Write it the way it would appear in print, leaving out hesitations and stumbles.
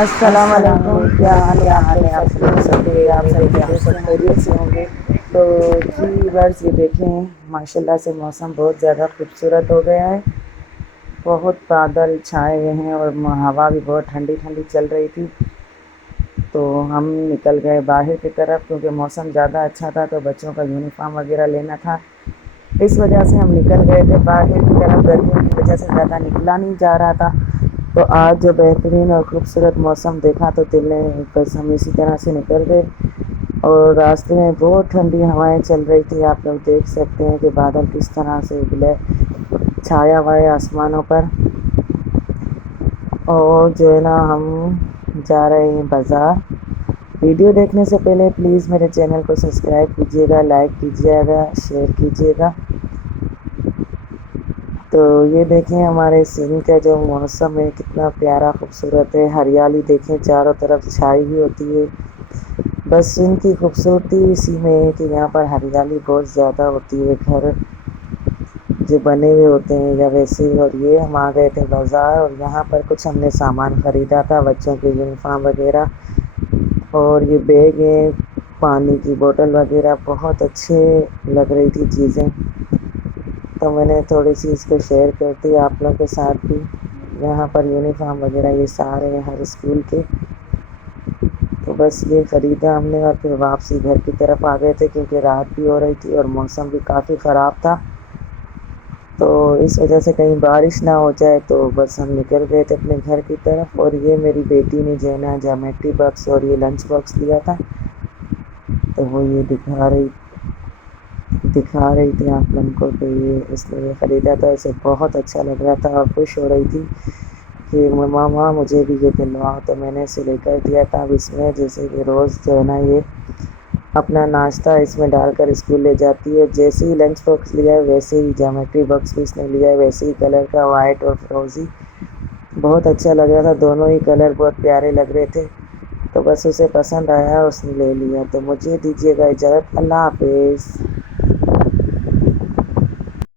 السلام علیکم، کیا حال ہے آپ لوگ سب کے؟ امید ہے آپ سب خیریت سے ہوں گے۔ تو جی بس یہ دیکھیں، ماشاء اللہ سے موسم بہت زیادہ خوبصورت ہو گیا ہے۔ بہت بادل چھائے ہوئے ہیں اور ہوا بھی بہت ٹھنڈی ٹھنڈی چل رہی تھی۔ تو ہم نکل گئے باہر کی طرف کیونکہ موسم زیادہ اچھا تھا، تو بچوں کا یونیفارم وغیرہ لینا تھا، اس وجہ سے ہم نکل گئے تھے باہر کی طرف۔ گرمی کی وجہ سے زیادہ نکلا نہیں جا رہا تھا، تو آج جو بہترین اور خوبصورت موسم دیکھا تو دل نے بس ہم اسی طرح سے نکل گئے۔ اور راستے میں بہت ٹھنڈی ہوائیں چل رہی تھی، آپ لوگ دیکھ سکتے ہیں کہ بادل کس طرح سے چھایا ہوا ہے آسمانوں پر۔ اور جو ہے نا، ہم جا رہے ہیں بازار۔ ویڈیو دیکھنے سے پہلے پلیز میرے چینل کو سبسکرائب کیجیے گا، لائک کیجیے گا، شیئر کیجیے گا۔ تو یہ دیکھیں ہمارے سندھ کا جو موسم ہے کتنا پیارا خوبصورت ہے، ہریالی دیکھیں چاروں طرف چھائی ہوئی ہوتی ہے۔ بس سندھ کی خوبصورتی اسی میں ہے کہ یہاں پر ہریالی بہت زیادہ ہوتی ہے، گھر جو بنے ہوئے ہوتے ہیں یا ویسے ہی۔ اور یہ ہم آ گئے تھے بازار، اور یہاں پر کچھ ہم نے سامان خریدا تھا، بچوں کے یونیفارم وغیرہ، اور یہ بیگ ہے، پانی کی بوتل وغیرہ، بہت اچھے لگ رہی تھی چیزیں، تو میں نے تھوڑی سی اس کو شیئر کرتی آپ لوگ کے ساتھ بھی۔ یہاں پر یونیفارم وغیرہ یہ سارے ہیں ہر اسکول کے، تو بس یہ خریدا ہم نے، اور پھر واپسی گھر کی طرف آ گئے تھے کیونکہ رات بھی ہو رہی تھی اور موسم بھی کافی خراب تھا، تو اس وجہ سے کہیں بارش نہ ہو جائے، تو بس ہم نکل گئے تھے اپنے گھر کی طرف۔ اور یہ میری بیٹی نے جو ہے نا جامیٹری باکس اور یہ لنچ باکس لیا تھا، تو وہ یہ دکھا رہی تھی آپ لوگوں کو کہ یہ اس نے یہ خریدا تھا، اسے بہت اچھا لگ رہا تھا اور خوش ہو رہی تھی کہ ماما مجھے بھی یہ دلواؤ، تو میں نے اسے لے کر دیا تھا۔ اب اس میں جیسے کہ روز جو ہے نا یہ اپنا ناشتہ اس میں ڈال کر اسکول لے جاتی ہے، جیسے ہی لنچ باکس لیا ہے ویسے ہی جامیٹری باکس بھی اس نے لیا ہے، ویسے ہی کلر کا، وائٹ اور فروزی، بہت اچھا لگ رہا تھا، دونوں ہی کلر بہت پیارے لگ رہے تھے، تو بس اسے پسند آیا، اس نے لے لیا۔ تو مجھے دیجیے گا اجازت، اللہ حافظ۔